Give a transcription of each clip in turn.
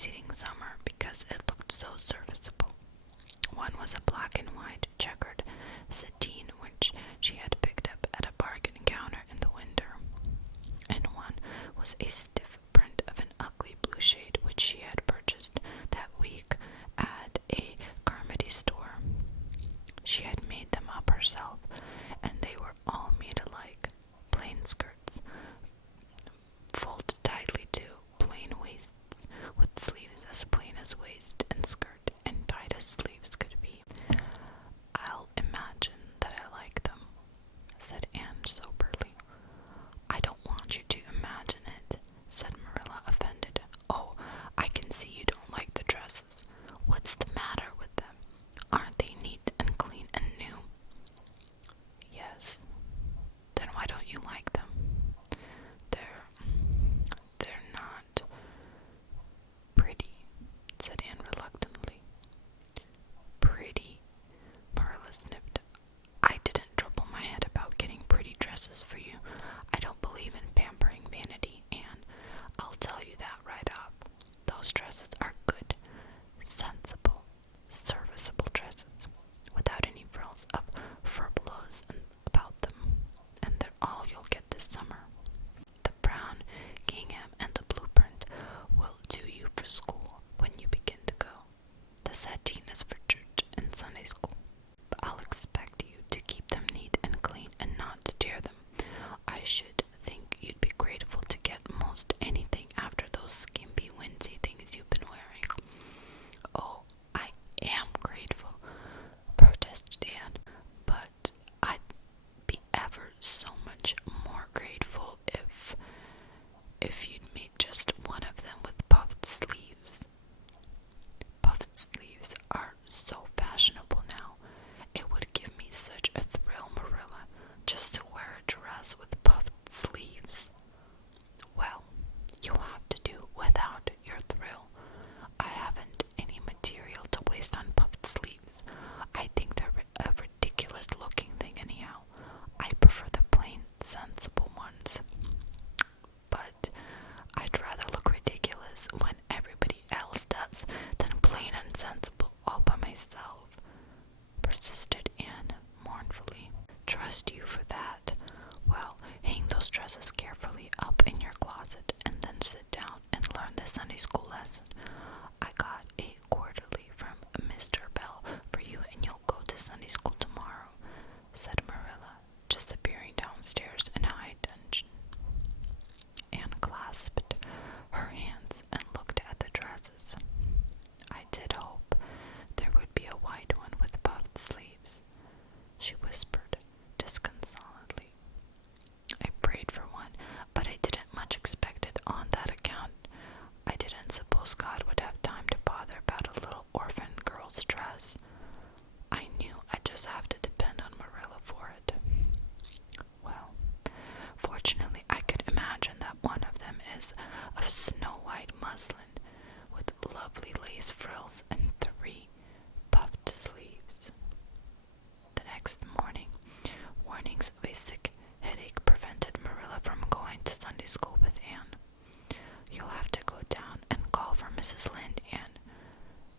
preceding summer because it looked so serviceable. One was a black and white checkered sateen which she had picked up at a bargain counter in the winter, and one was a stiff print of an ugly blue shade which she had purchased that week at a Carmody store. She had made them up herself, and they were all made alike, plain skirts, folded tightly to plain waists, with sleeves as plain as waist and skirt, and tight as sleeves could be. "I'll imagine that I like them," said Anne soberly. "I don't want you to imagine it," said Marilla, offended. "Oh, I can see you don't like the dresses. What's the matter with them? Aren't they neat and clean and new?" "Yes." "Then why don't you like them?" They're not pretty," said Anne reluctantly. "Pretty?" Marilla sniffed. "I didn't trouble my head about getting pretty dresses for you. I don't believe in pampering vanity, Anne. I'll tell you that right off. Those dresses are good, sensible, serviceable dresses, without any frills of furbelows about them, and they're all you'll get this summer. The brown gingham and the blue print will do you for school when you begin to go. The sateen is for church and Sunday school. But I'll expect you to keep them neat and clean and not to tear them. I should think you'd be grateful to get most anything after those skimpy, winsy things you've been wearing." "Oh, I am grateful," protested Anne, "but I'd be ever so much more grateful if you'd made just one of them with puffed sleeves." "Puffed sleeves are so fashionable now. It would give me such a thrill, Marilla, just to wear a dress with puffed sleeves." "Well, you'll have to do without your thrill. I haven't any material to waste on puffed sleeves. I think they're a ridiculous looking thing anyhow. I prefer the plain, sensible ones. But I'd rather look ridiculous when everybody else does than plain and sensible all by myself," persisted Anne mournfully. "Trust you for that. Well, hang those dresses carefully up in your closet and then sit down and learn the Sunday school lesson. I got a quarterly from Mr. Bell for you, and you'll go to Sunday school tomorrow," said Marilla, disappearing downstairs in high dudgeon. Anne clasped her hands and looked at the dresses. "I did hope there would be a white one with puffed sleeves," she whispered disconsolately. "I prayed for one, but I didn't much expect it on that account. I didn't suppose God would have time to bother about a little orphan girl's dress. I knew I'd just have to depend on Marilla for it. Well, fortunately I could imagine that one of them is of snow-white muslin with lovely lace frills and 3 puffed sleeves." The next morning, warnings of a sick headache prevented Marilla from going to Sunday school with Anne. "You'll have to go down and call for Mrs. Lynde, Anne,"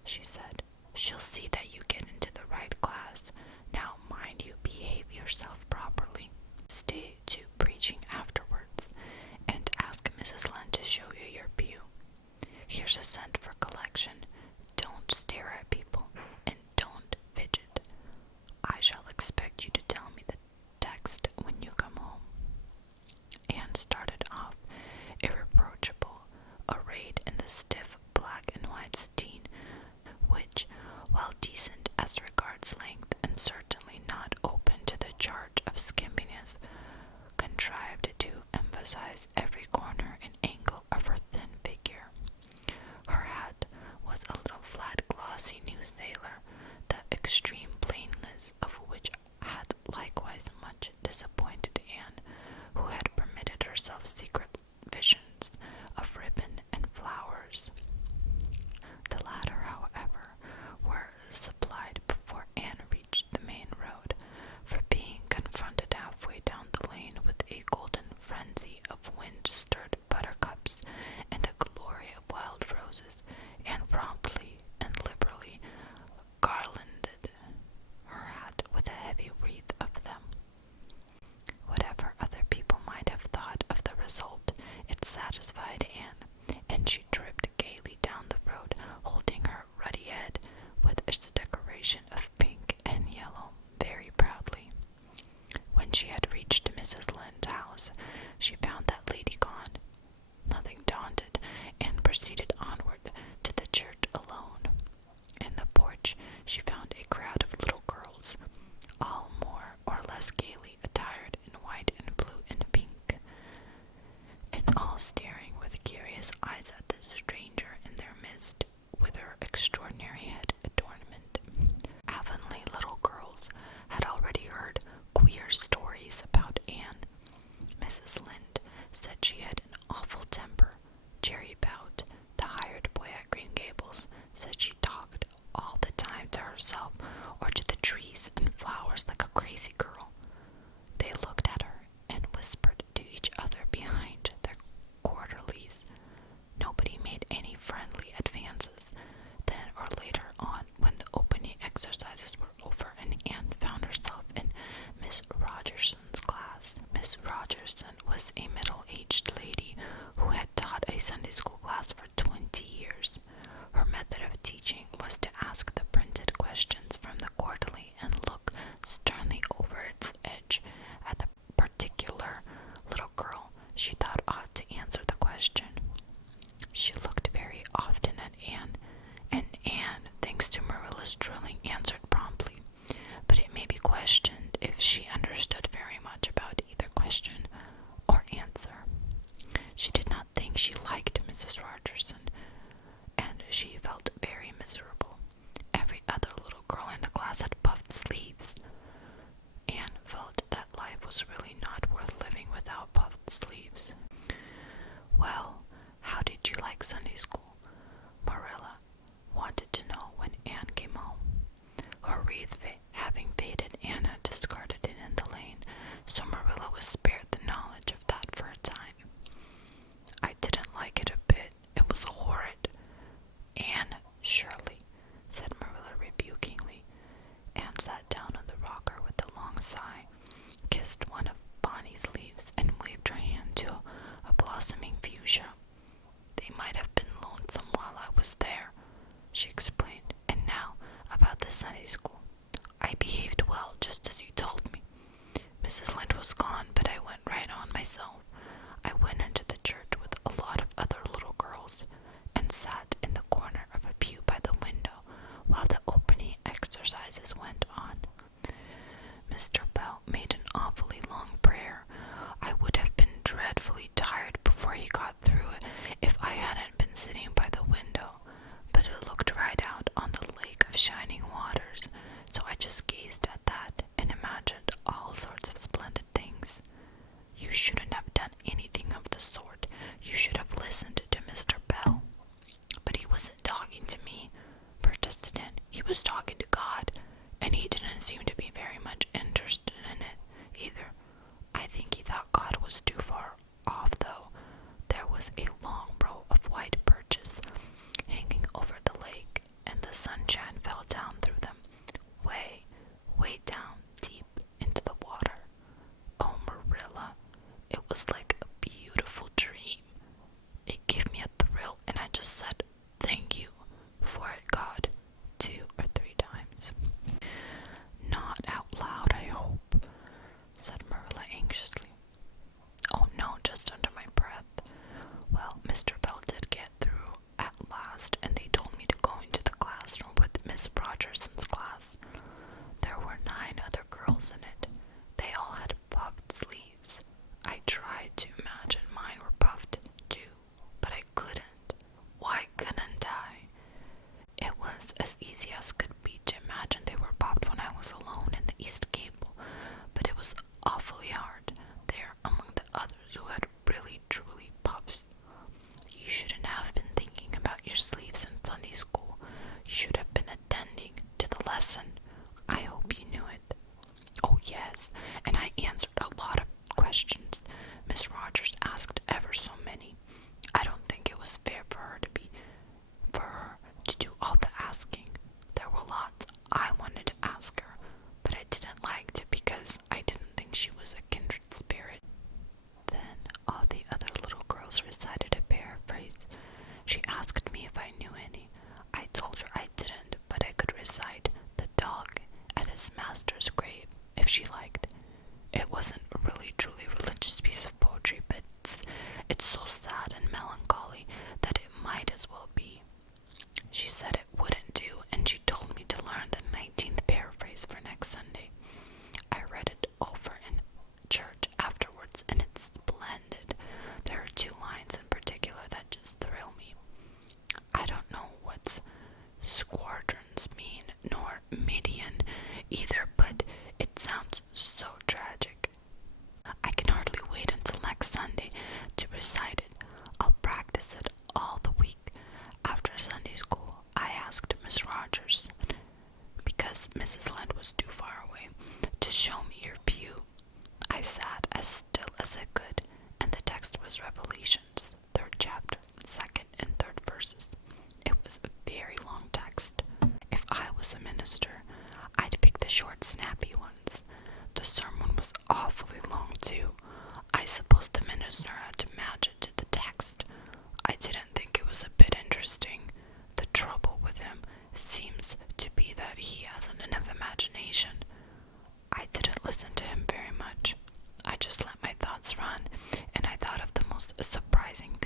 she said. "She'll see that you get into the right class. Now mind you behave yourself properly. Stay to preaching afterwards, and ask Mrs. Lynde to show you your pew. Here's a cent for collection. Don't stare at people, and don't fidget. I shall expect you to tell me the text when you come home." Anne started off, irreproachable, arrayed in the stiff black and white sateen, which, while decent as regards length and certainly not open to the charge of skimpiness, contrived to emphasize every corner and angle of her thin figure. Her hat "Shirley," said Marilla rebukingly. Anne sat down on the rocker with a long sigh, kissed one of Bonnie's leaves, and waved her hand to a blossoming fuchsia. "They might have been lonesome while I was there," she explained. "And now about the Sunday school. I behaved well, just as you told me. Mrs. Lynde was gone, but I went right on myself. I went into the church with a lot of other little girls and sat in the corner of a pew by the window while the opening exercises went on. Mr. Bell made an awfully long prayer. I would have been dreadfully tired before he got through it if I hadn't been sitting by the window, but it looked right out on the lake of shining waters, so I just gazed at that and imagined all sorts of splendid things. You shouldn't have done anything of the sort. You should have listened to Mr. Bell." "But he wasn't talking to me," protested Anne. "He was talking to God, and he didn't seem to be very much interested in it either. I think he thought God was too far off, though. There was a long row of white birches hanging over the lake, and the sunshine fell down through them, way, way down deep into the water. Oh, Marilla, it was like a beautiful dream. It gave me a thrill, and I just said, 'Thank you for it, God,' 2 or 3 times. "Not out loud, I hope," said Marilla anxiously. "Oh, no, just under my breath. Well, Mr. Bell did get through at last, and they told me to go into the classroom with Miss Rogerson's class. There were 9 other girls in it. They all had puffed sleeves. I tried to imagine mine were puffed too, but I couldn't. Why couldn't I? It was as easy as could be to imagine they were puffed when I was alone in the East Gable, but it was awfully hard there among the others who had really truly puffs. You shouldn't have been thinking about your sleeves in Sunday school. You should have been attending to the lesson. I hope you knew it." "Oh, yes, and I answered a lot of questions. Miss Rogers asked ever so many. I don't think it was fair for her to do all the asking. There were lots I wanted to ask her, but I didn't like to because I didn't think she was a kindred spirit." Then all the other little girls recited a paraphrase. She asked me if I knew any. I told her I didn't, but I could recite "The dog at his master's grave" if she liked. It wasn't a really truly religious piece of poetry, but it's so sad and melancholy that it might as well be. She said it wouldn't do, and she told me to learn the 19th paraphrase for next Sunday. I read it over in church afterwards, and it's splendid. There are 2 lines in particular that just thrill me. I don't know what squadrons mean, nor median either, but it sounds so tragic. I can hardly wait until next Sunday to recite it. I'll practice it all the week. After Sunday school, I asked Miss Rogers, because Mrs. Lynde was too far away, to show me your pew. I sat as still as I could, and the text was Revelations, 3rd chapter, 2nd and 3rd verses. It was a very long text. If I was a minister, I'd pick the short, snappy ones. The sermon was awfully long, too. I suppose the minister had to match it to the text. I didn't think it was a bit interesting. The trouble with him seems to be that he hasn't enough imagination. I didn't listen to him very much. I just let my thoughts run, and I thought of the most surprising